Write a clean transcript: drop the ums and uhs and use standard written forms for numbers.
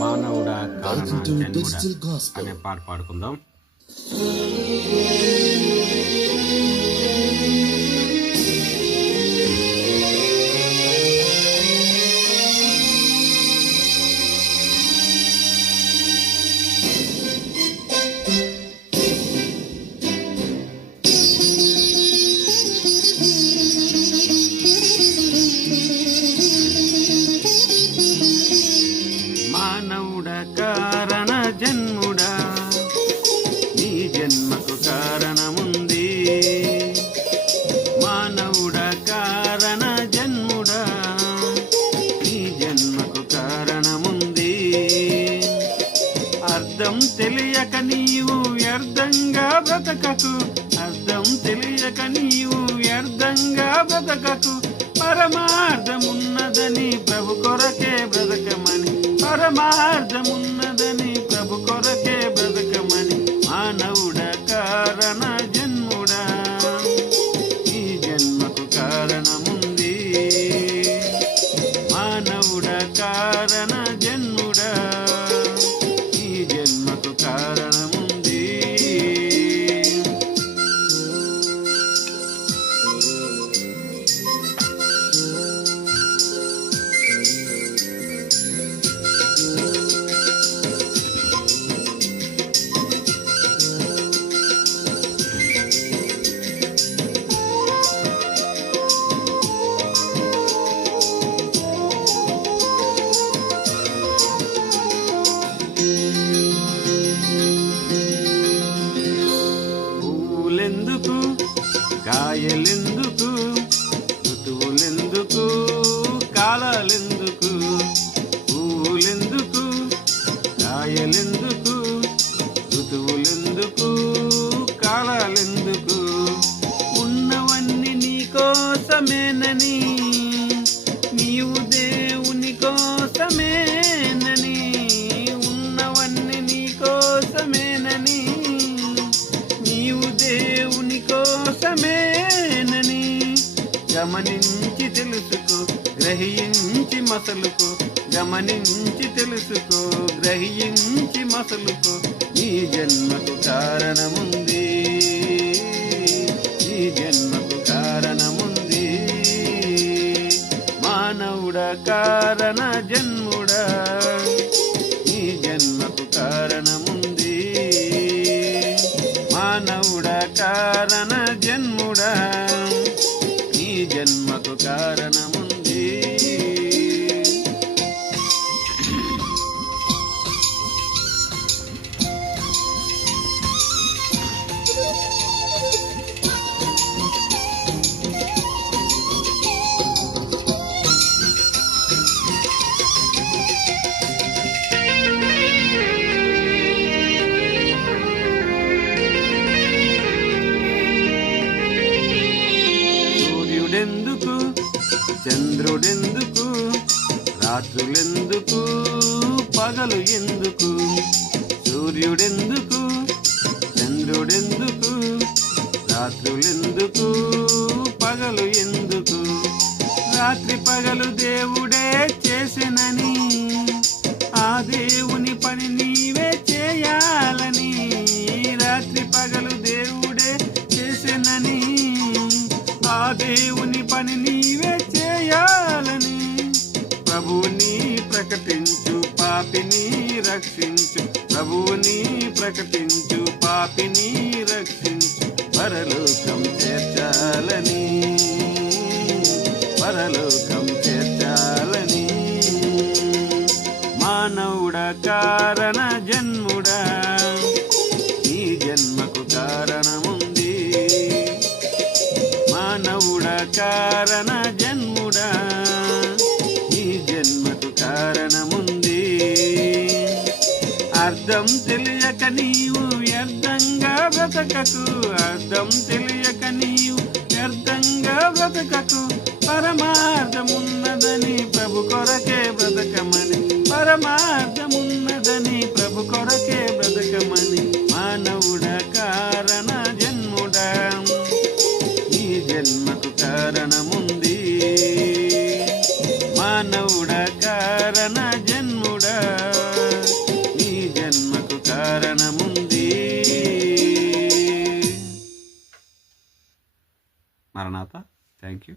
మానవుడా కారణ జన్ముడా అనే పాట పాడుకుందాం. మానవుడా కారణ జన్ముడా నీ జన్మకు కారణముంది. మానవుడా కారణ జన్ముడా నీ జన్మకు కారణముంది. అర్థం తెలియక నీవు వ్యర్థంగా బ్రతకకు, అర్థం తెలియక నీవు వ్యర్థంగా బ్రతకకు. పరమార్థమున్నదని ప్రభు కొరకే బ్రతకమని, పరమార్థమున్నదని ప్రభు కొరకే బ్రతకమని. మానవుడా కారణ జన్ముడా ఈ జన్మకు కారణముంది. మానవుడా కారణ జన్ముడా ఈ జన్మకు కారణముంది. పూలెందుకు, కాయలెందుకు, ఋతువులెందుకు, కాలాలెందుకు. పూలెందుకు, కాయలెందుకు, ఋతువులెందుకు, కాలాలెందుకు. ఉన్నవన్నీ నీ కోసమేనని, నీవు దేవుని కోసమేనని. ఉన్నవన్నీ నీ కోసమేనని, నీవు దేవుని కోసమేనని. గమనించి తెలుసుకో, గ్రహించి మసలుకో, గమనించి తెలుసుకో, గ్రహించి మసలుకో. ఈ జన్మకు కారణముంది, ఈ జన్మకు కారణముంది. మానవుడా కారణ జన్ముడా ఈ జన్మకు కారణముంది. మానవుడా కారణ జన్ముడా ఈ జన్మకు కారణముంది. సూర్యుడెందుకు, చంద్రుడెందుకు, రాత్రులెందుకు, పగలు ఎందుకు. సూర్యుడెందుకు, చంద్రుడెందుకు, రాత్రులెందుకు, పగలు ఎందుకు. రాత్రి పగలు దేవుడే చేసినని, ఆ దేవుని పని నీవే చేయాలని. రాత్రి పగలు దేవుడే చేసినని, ఆ దేవుని పని నీవే చేయాలని. ప్రభువుని ప్రకటించు, పాపిని రక్షించు. ప్రభువుని ప్రకటించు, పాపిని రక్షించు. పరలోకం చేర్చాలని, పరలోకం చేర్చాలని. మానవుడా కారణ జన్ముడా ఈ జన్మకు కారణముంది. మానవుడా కారణ జన్ముడా ఈ జన్మకు కారణముంది. అర్థం తెలియక నీవు వ్యర్థంగా బ్రతకకు, అర్థం తెలియక నీవు వ్యర్థంగా బ్రతకకు. పరమార్థమున్నదని ప్రభు కొరకే బ్రతకమని, పరమార్థమున్నదని ప్రభు కొరకే బ్రతకమని. మానవుడా కారణ జన్ముడా ఈ జన్మకు కారణముంది. మానవుడా కారణ జన్ముడా మరణాత. Thank you.